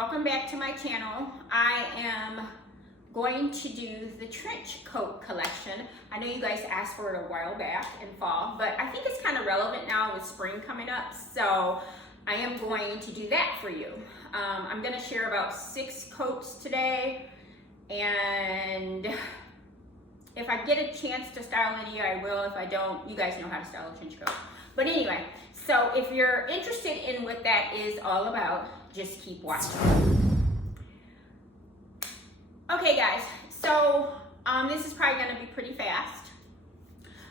welcome back to my channel. I am going to do the trench coat collection. I know you guys asked for it a while back in fall, but I think it's kind of relevant now with spring coming up, so I am going to do that for you. I'm going to share about 6 coats today, and if I get a chance to style any, I will. If I don't, you guys know how to style a trench coat. But anyway, so if you're interested in what that is all about, just keep watching. Okay guys, so this is probably gonna be pretty fast,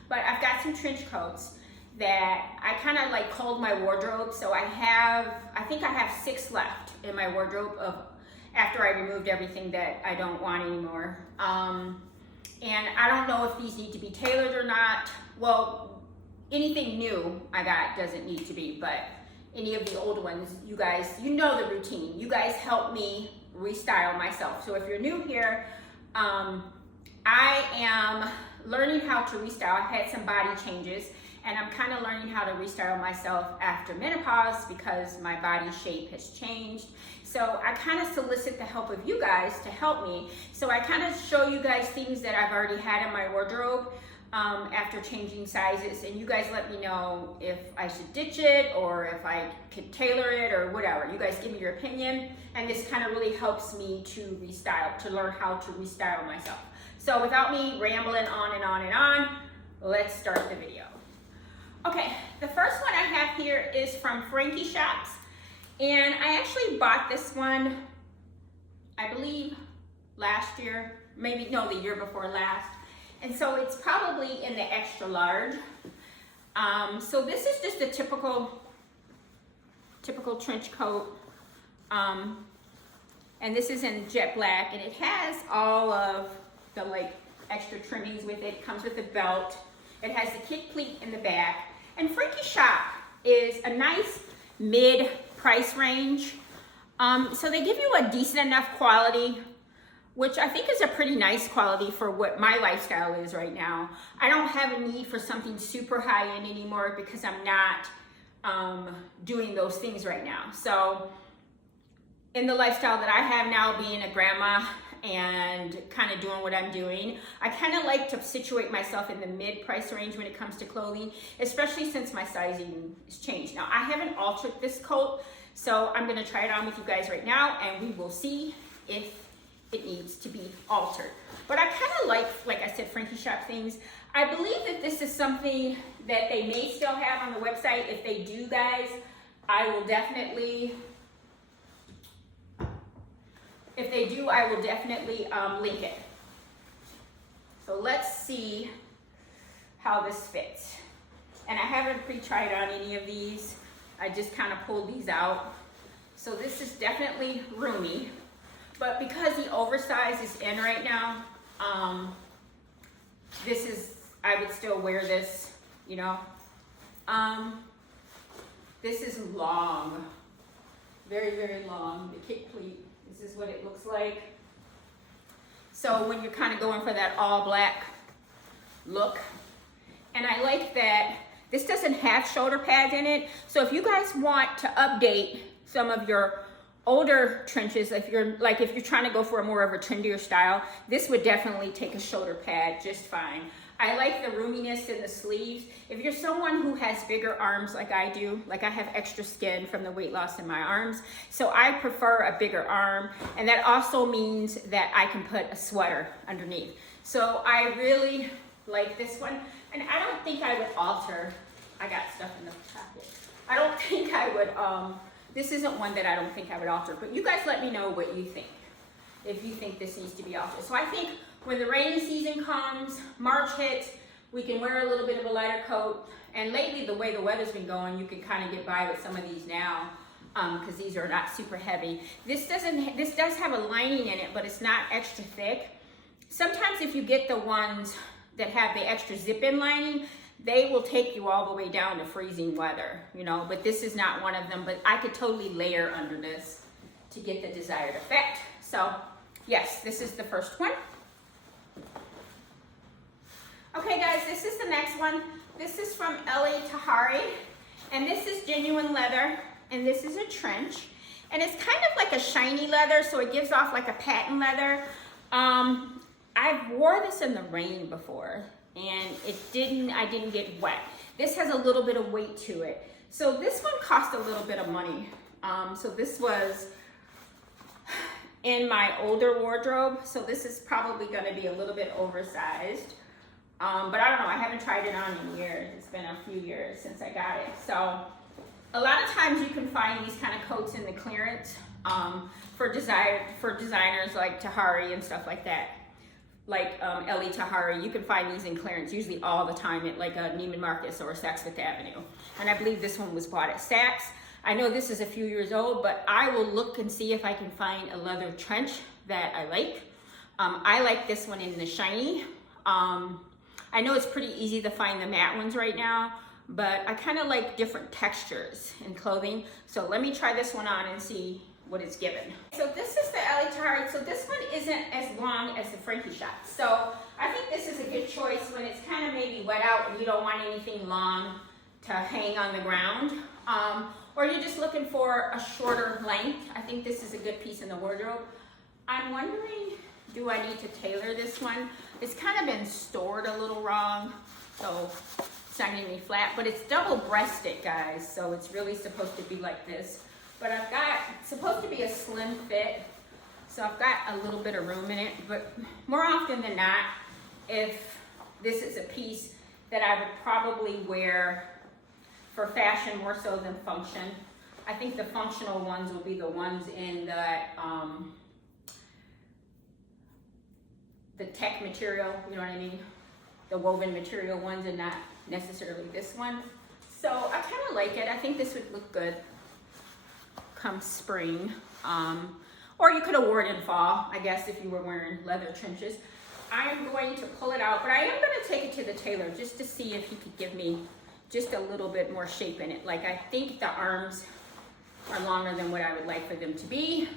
but I've got some trench coats that I kind of like culled my wardrobe. So I think I have 6 left in my wardrobe after I removed everything that I don't want anymore. And I don't know if these need to be tailored or not. Well, anything new I got doesn't need to be, but any of the old ones, you guys, you know the routine. You guys help me restyle myself. So if you're new here, I am learning how to restyle. I've had some body changes, and I'm kind of learning how to restyle myself after menopause because my body shape has changed. So I kind of solicit the help of you guys to help me. So I kind of show you guys things that I've already had in my wardrobe after changing sizes, and you guys let me know if I should ditch it or if I could tailor it or whatever. You guys give me your opinion, and this kind of really helps me to restyle, to learn how to restyle myself. So without me rambling on and on and on, let's start the video. Okay, the first one I have here is from Frankie Shops, and I actually bought this one, I believe last year, maybe, no, the year before last. And so it's probably in the extra large. So this is just a typical trench coat. And this is in jet black, and it has all of the like extra trimmings with it. It comes with a belt. It has the kick pleat in the back. And Frankie Shop is a nice mid price range. So they give you a decent enough quality, which I think is a pretty nice quality for what my lifestyle is right now. I don't have a need for something super high end anymore because I'm not doing those things right now. So in the lifestyle that I have now, being a grandma and kind of doing what I'm doing, I kind of like to situate myself in the mid price range when it comes to clothing, especially since my sizing has changed. Now I haven't altered this coat, so I'm gonna try it on with you guys right now, and we will see if it needs to be altered. But I kind of like I said, Frankie Shop things. I believe that this is something that they may still have on the website. If they do, guys, I will definitely, if they do, I will definitely link it. So let's see how this fits. And I haven't pre-tried on any of these. I just kind of pulled these out. So this is definitely roomy. But because the oversize is in right now, I would still wear this, you know. This is long, very, very long, the kick pleat. This is what it looks like. So when you're kind of going for that all black look, and I like that this doesn't have shoulder pads in it. So if you guys want to update some of your older trenches, if you're trying to go for a more of a trendier style, this would definitely take a shoulder pad just fine. I like the roominess in the sleeves. If you're someone who has bigger arms like I do, like I have extra skin from the weight loss in my arms, so I prefer a bigger arm, and that also means that I can put a sweater underneath. So I really like this one, and I don't think I would alter. I got stuff in the pocket. I don't think I would, this isn't one that I don't think I would alter, but you guys let me know what you think, if you think this needs to be altered. So I think when the rainy season comes, March hits, we can wear a little bit of a lighter coat. And lately, the way the weather's been going, you can kind of get by with some of these now because these are not super heavy. This does have a lining in it, but it's not extra thick. Sometimes if you get the ones that have the extra zip-in lining, they will take you all the way down to freezing weather, you know, but this is not one of them. But I could totally layer under this to get the desired effect. So yes, this is the first one. Okay guys, this is the next one. This is from Ellie Tahari, and this is genuine leather, and this is a trench. And it's kind of like a shiny leather, so it gives off like a patent leather. I wore this in the rain before, and I didn't get wet. This has a little bit of weight to it. So this one cost a little bit of money. So this was in my older wardrobe. So this is probably gonna be a little bit oversized. But I don't know, I haven't tried it on in years. It's been a few years since I got it. So a lot of times you can find these kind of coats in the clearance for designers like Tahari and stuff like that. Like Elie Tahari, you can find these in clearance usually all the time at like a Neiman Marcus or Saks Fifth Avenue. And I believe this one was bought at Saks. I know this is a few years old, but I will look and see if I can find a leather trench that I like. I like this one in the shiny. I know it's pretty easy to find the matte ones right now, but I kind of like different textures in clothing. So let me try this one on and see what it's given. So this is the Elie Tahari. So this one isn't as long as the Frankie Shop. So I think this is a good choice when it's kind of maybe wet out and you don't want anything long to hang on the ground. Or you're just looking for a shorter length. I think this is a good piece in the wardrobe. I'm wondering, do I need to tailor this one? It's kind of been stored a little wrong, so it's not gonna be flat, but it's double-breasted, guys, so it's really supposed to be like this. But it's supposed to be a slim fit, so I've got a little bit of room in it, but more often than not, if this is a piece that I would probably wear for fashion more so than function. I think the functional ones will be the ones in the tech material, you know what I mean? The woven material ones and not necessarily this one. So I kind of like it. I think this would look good come spring. Or you could have worn it in fall, I guess, if you were wearing leather trenches. I'm going to pull it out, but I am going to take it to the tailor just to see if he could give me just a little bit more shape in it. Like, I think the arms are longer than what I would like for them to be.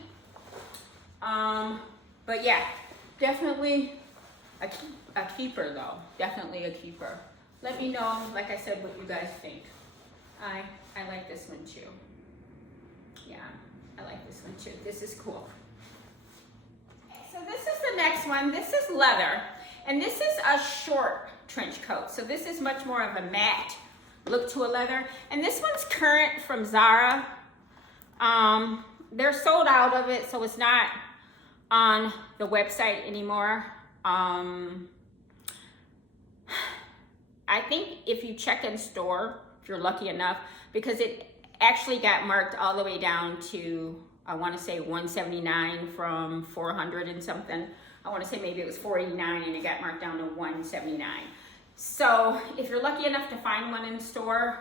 But yeah, definitely a keeper though. Definitely a keeper. Let me know, like I said, what you guys think. I like this one too. Yeah, I like this one too. This is cool. So this is the next one. This is leather, and this is a short trench coat. So this is much more of a matte look to a leather. And this one's current from Zara. They're sold out of it, so it's not on the website anymore. I think if you check in store, if you're lucky enough, because it actually got marked all the way down to, I want to say 179 from 400 and something. I want to say maybe it was 489 and it got marked down to 179. So if you're lucky enough to find one in store,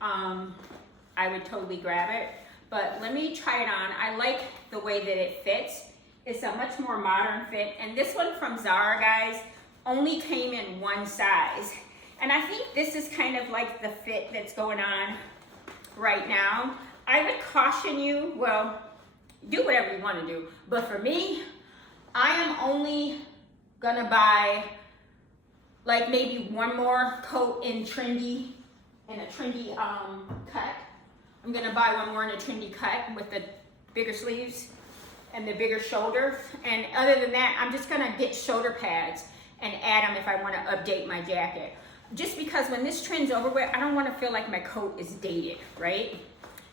I would totally grab it. But let me try it on. I like the way that it fits. It's a much more modern fit. And this one from Zara, guys, only came in one size. And I think this is kind of like the fit that's going on right now. I would caution you, well, do whatever you want to do. But for me, I am only gonna buy like maybe one more coat in a trendy cut. I'm gonna buy one more in a trendy cut with the bigger sleeves and the bigger shoulders. And other than that, I'm just gonna get shoulder pads and add them if I wanna update my jacket. Just because when this trend's over with, I don't wanna feel like my coat is dated, right?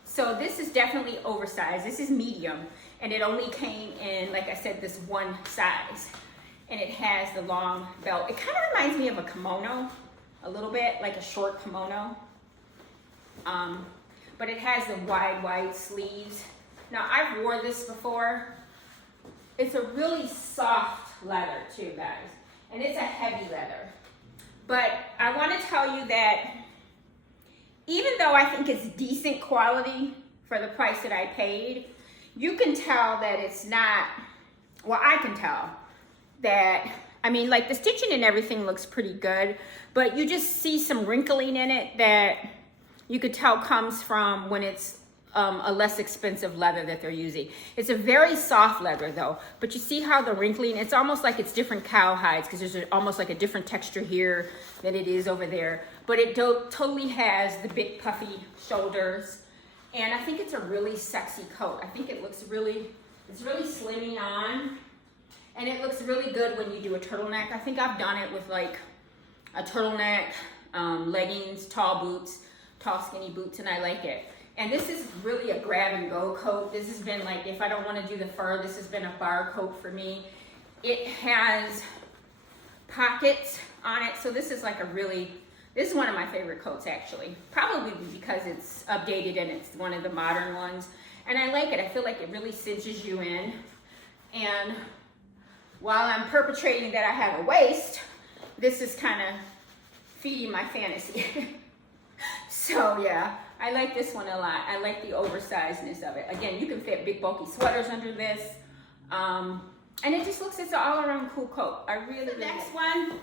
So this is definitely oversized. This is medium, and it only came in, like I said, this one size. And it has the long belt. It kind of reminds me of a kimono, a little bit, like a short kimono. But it has the wide sleeves. Now, I've worn this before. It's a really soft leather too, guys. And it's a heavy leather. But I want to tell you that even though I think it's decent quality for the price that I paid, you can tell that it's not, well, I can tell that, I mean, like the stitching and everything looks pretty good, but you just see some wrinkling in it that you could tell comes from when it's a less expensive leather that they're using. It's a very soft leather though, but you see how the wrinkling, it's almost like it's different cow hides because there's almost like a different texture here than it is over there. But it totally has the big puffy shoulders And I think it's a really sexy coat. I think it looks it's really slimming on, and it looks really good when you do a turtleneck. I think I've done it with like a turtleneck, leggings, tall skinny boots, and I like it. And this is really a grab and go coat. This has been like, if I don't want to do the fur, this has been a bar coat for me. It has pockets on it, so this is like this is one of my favorite coats actually. Probably because it's updated and it's one of the modern ones. And I like it. I feel like it really cinches you in. And while I'm perpetrating that I have a waist, this is kind of feeding my fantasy. So yeah, I like this one a lot. I like the oversizedness of it. Again, you can fit big bulky sweaters under this. And it just looks, it's an all around cool coat. I really like it. The next one,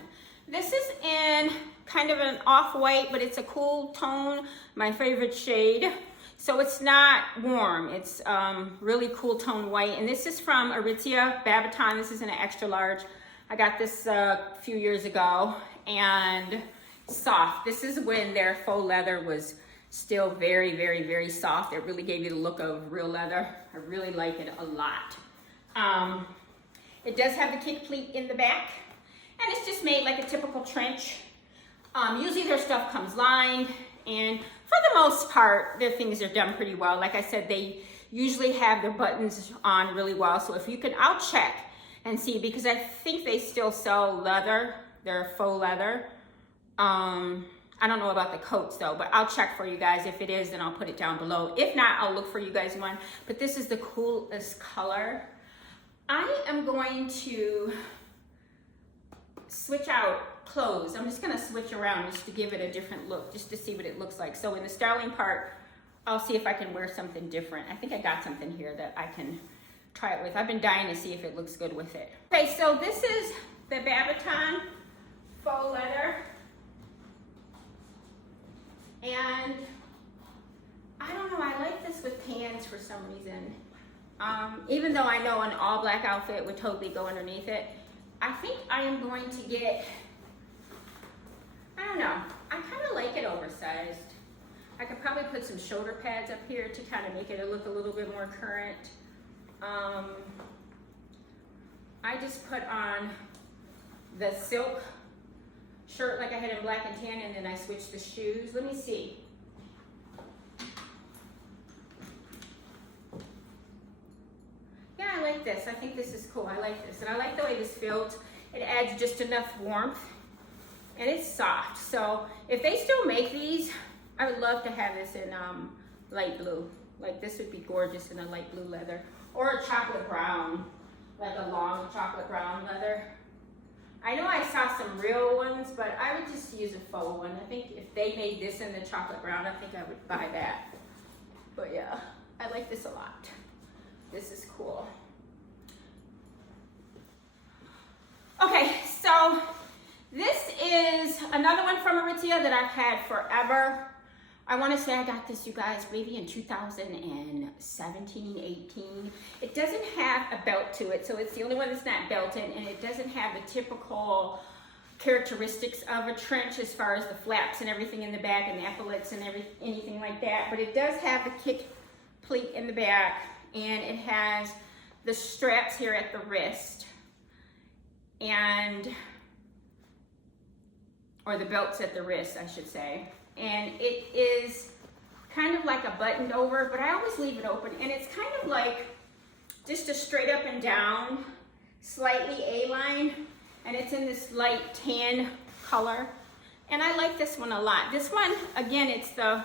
this is in kind of an off-white, but it's a cool tone, my favorite shade. So it's not warm, it's really cool tone white. And this is from Aritzia Babaton. This is in an extra large. I got this a few years ago, and soft. This is when their faux leather was still very, very, very soft. It really gave you the look of real leather. I really like it a lot. It does have the kick pleat in the back, and it's just made like a typical trench. Usually their stuff comes lined, and for the most part, their things are done pretty well. Like I said, they usually have their buttons on really well. So if you can, I'll check and see, because I think they still sell leather, their faux leather. I don't know about the coats though, but I'll check for you guys. If it is, then I'll put it down below. If not, I'll look for you guys one. But this is the coolest color. I am going to switch out clothes. I'm just gonna switch around just to give it a different look, just to see what it looks like. So in the styling part, I'll see if I can wear something different. I think I got something here that I can try it with. I've been dying to see if it looks good with it. Okay, so this is the Babaton faux leather. And I don't know, I like this with pants for some reason. Even though I know an all black outfit would totally go underneath it, I think I am going to get, I don't know, I kind of like it oversized. I could probably put some shoulder pads up here to kind of make it look a little bit more current. I just put on the silk shirt like I had in black and tan, and then I switched the shoes. Let me see. Yeah, I like this. I think this is cool. I like this. And I like the way this feels. It adds just enough warmth. And it's soft. So if they still make these, I would love to have this in light blue. Like this would be gorgeous in a light blue leather. Or a chocolate brown. Like a long chocolate brown leather. I know I saw some real ones, but I would just use a faux one. I think if they made this in the chocolate brown, I think I would buy that. But yeah, I like this a lot. This is cool. Okay, so this is another one from Aritzia that I've had forever. I want to say I got this, you guys, maybe in 2017, 18. It doesn't have a belt to it, so it's the only one that's not belted, and it doesn't have the typical characteristics of a trench as far as the flaps and everything in the back and the epaulets and anything like that. But it does have the kick pleat in the back, and it has the straps here at the wrist, or the belts at the wrist, I should say. And it is kind of like a buttoned over, but I always leave it open. And it's kind of like just a straight up and down, slightly A-line. And it's in this light tan color. And I like this one a lot. This one, again, it's the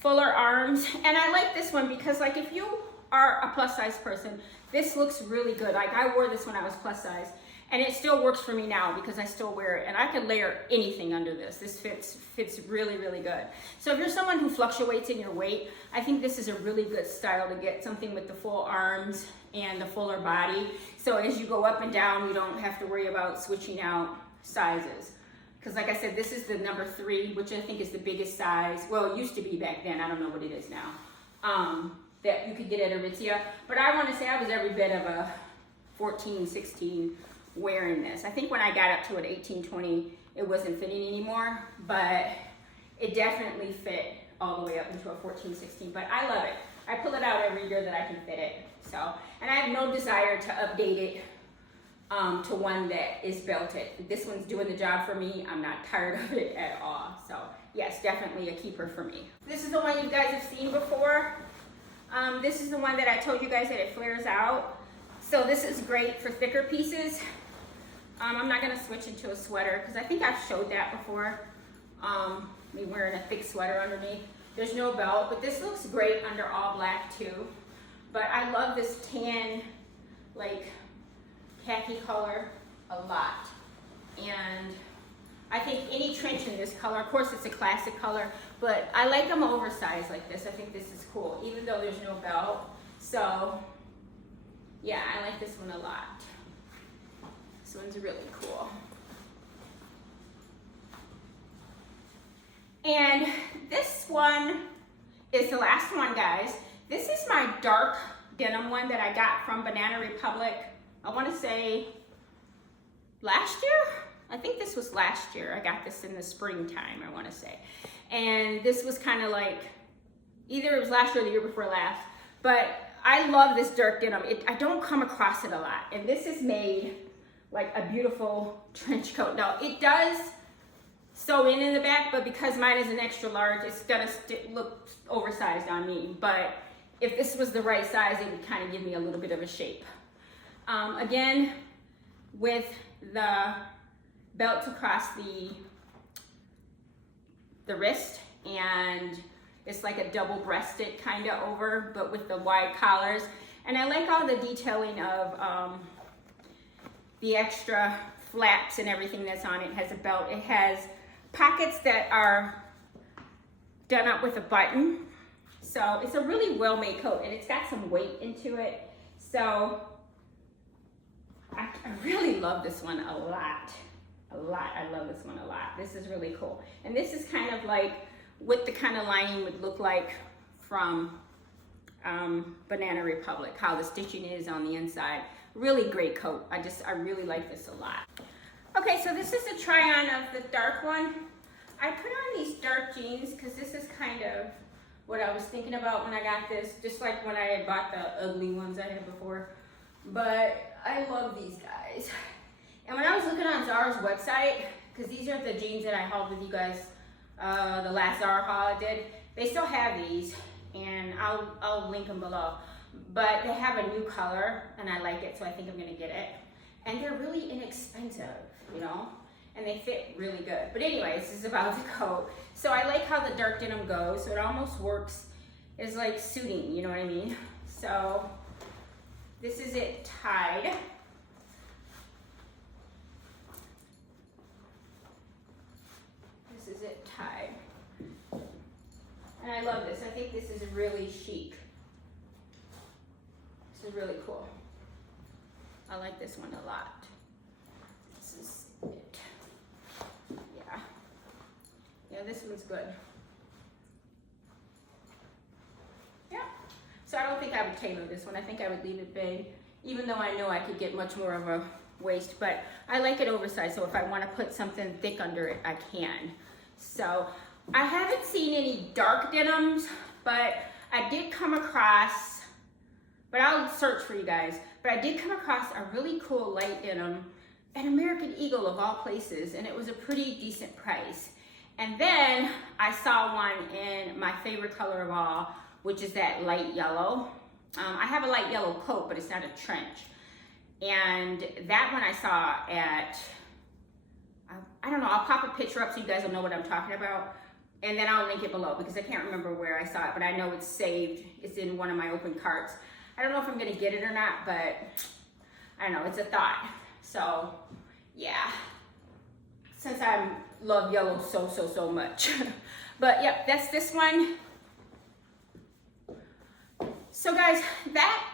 fuller arms. And I like this one because, like, if you are a plus size person, this looks really good. Like, I wore this when I was plus size. And it still works for me now because I still wear it, and I can layer anything under this. This fits really, really good. So if you're someone who fluctuates in your weight, I think this is a really good style to get something with the full arms and the fuller body. So as you go up and down, you don't have to worry about switching out sizes. Because like I said, this is the number 3, which I think is the biggest size. Well, it used to be back then. I don't know what it is now. That you could get at Aritzia. But I want to say I was every bit of a 14, 16 wearing this. I think when I got up to an 18, 20, it wasn't fitting anymore, but it definitely fit all the way up into a 14, 16, but I love it. I pull it out every year that I can fit it. So, and I have no desire to update it to one that is belted. This one's doing the job for me. I'm not tired of it at all. So yes, definitely a keeper for me. This is the one you guys have seen before. This is the one that I told you guys that it flares out. So this is great for thicker pieces. I'm not gonna switch into a sweater because I think I've showed that before. Me wearing a thick sweater underneath. There's no belt, but this looks great under all black too. But I love this tan, like khaki color a lot. And I think any trench in this color, of course it's a classic color, but I like them oversized like this. I think this is cool, even though there's no belt. So yeah, I like this one a lot. This one's really cool. And this one is the last one, guys. This is my dark denim one that I got from Banana Republic. I want to say last year? I think this was last year. I got this in the springtime, I want to say. And this was kind of like, either it was last year or the year before last. But I love this dark denim. I don't come across it a lot. And this is made like a beautiful trench coat. Now, it does sew in the back, but because mine is an extra large, it's gonna look oversized on me. But if this was the right size, it would kind of give me a little bit of a shape. Again, with the belt across the wrist, and it's like a double-breasted kind of over, but with the wide collars. And I like all the detailing of the extra flaps and everything that's on it. It has a belt. It has pockets that are done up with a button. So it's a really well-made coat, and it's got some weight into it. So I really love this one a lot. I love this one a lot. This is really cool. And this is kind of like what the kind of lining would look like from Banana Republic, how the stitching is on the inside. Really great coat. I really like this a lot. Okay, so this is a try-on of the dark one. I put on these dark jeans because this is kind of what I was thinking about when I got this, just like when I had bought the ugly ones I had before. But I love these guys. And when I was looking on Zara's website, because these are the jeans that I hauled with you guys, the last Zara haul I did, they still have these, and I'll link them below. But they have a new color, and I like it, so I think I'm gonna get it. And they're really inexpensive, you know, and they fit really good. But anyways, this is about the coat. So I like how the dark denim goes, so it almost works as like suiting, you know what I mean? So this is it tied. This is it tied. And I love this. I think this is really chic. This is really cool. I like this one a lot. This is it. Yeah. Yeah, this one's good. Yeah. So I don't think I would tailor this one. I think I would leave it big, even though I know I could get much more of a waist, but I like it oversized, so if I want to put something thick under it, I can. So I haven't seen any dark denims, but I did come across, but I'll search for you guys, but I did come across a really cool light denim at American Eagle of all places, and it was a pretty decent price. And then I saw one in my favorite color of all, which is that light yellow. I have a light yellow coat, but it's not a trench. And that one I saw at, I don't know, I'll pop a picture up so you guys will know what I'm talking about. And then I'll link it below because I can't remember where I saw it, but I know it's saved. It's in one of my open carts. I don't know if I'm gonna get it or not, but I don't know, it's a thought. So yeah, since I love yellow so much. But yep, that's this one. So guys, that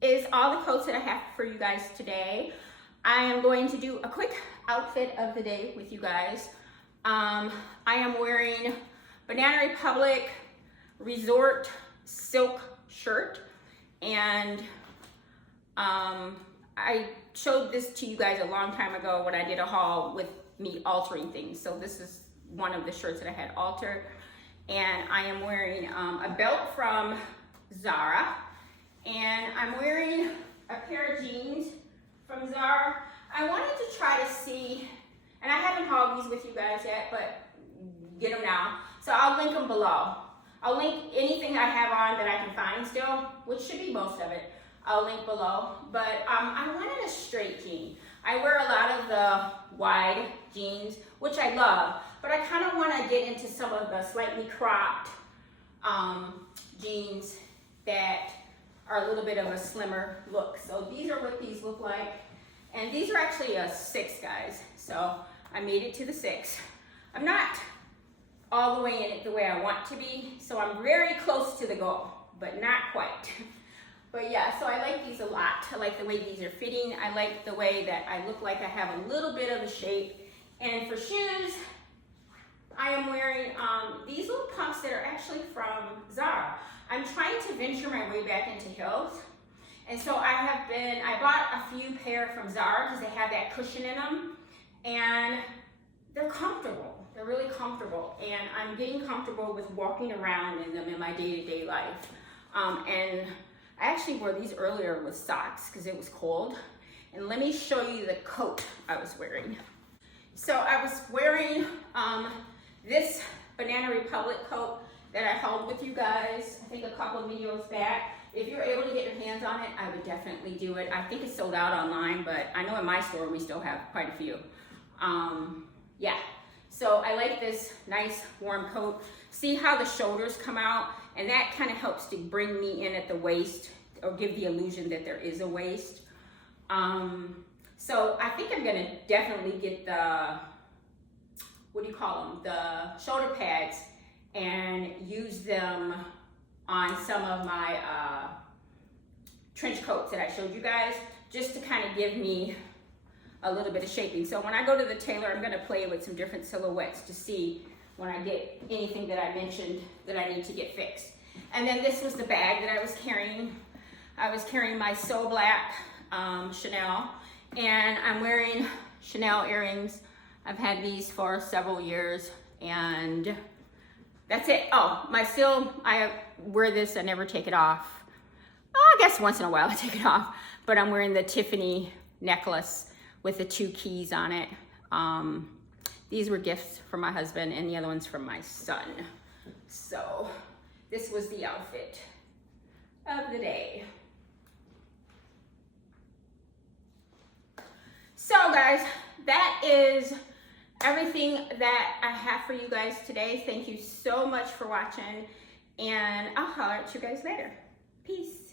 is all the coats that I have for you guys today. I am going to do a quick outfit of the day with you guys. I am wearing Banana Republic Resort Silk shirt, and I showed this to you guys a long time ago when I did a haul with me altering things. So this is one of the shirts that I had altered, and I am wearing a belt from Zara, and I'm wearing a pair of jeans from Zara. I wanted to try to see, and I haven't hauled these with you guys yet, but get them now. So I'll link them below. I'll link anything I have on that I can find still, which should be most of it. I'll link below. But I wanted a straight jean. I wear a lot of the wide jeans, which I love, but I kind of want to get into some of the slightly cropped jeans that are a little bit of a slimmer look. So these are what these look like. And these are actually a 6, guys. So I made it to the 6. I'm not all the way in it the way I want to be, so I'm very close to the goal, but not quite. But yeah, so I like these a lot. I like the way these are fitting. I like the way that I look like I have a little bit of a shape. And for shoes, I am wearing these little pumps that are actually from Zara. I'm trying to venture my way back into heels. And so I bought a few pair from Zara because they have that cushion in them. And they're comfortable. They're really comfortable. And I'm getting comfortable with walking around in them in my day-to-day life. And I actually wore these earlier with socks because it was cold. And let me show you the coat I was wearing. So I was wearing this Banana Republic coat that I hauled with you guys, I think a couple of videos back. If you're able to get your hands on it, I would definitely do it. I think it's sold out online, but I know in my store we still have quite a few. Yeah, so I like this nice warm coat. See how the shoulders come out? And that kind of helps to bring me in at the waist or give the illusion that there is a waist. So I think I'm gonna definitely get the, what do you call them? The shoulder pads and use them on some of my trench coats that I showed you guys, just to kind of give me a little bit of shaping. So when I go to the tailor, I'm gonna play with some different silhouettes to see when I get anything that I mentioned that I need to get fixed. And then this was the bag that I was carrying. I was carrying my So Black Chanel, and I'm wearing Chanel earrings. I've had these for several years, and that's it. Oh, I wear this, I never take it off. Oh, I guess once in a while I take it off, but I'm wearing the Tiffany necklace with the 2 keys on it. These were gifts from my husband, and the other one's from my son. So this was the outfit of the day. So guys, that is everything that I have for you guys today. Thank you so much for watching, and I'll holler at you guys later. Peace.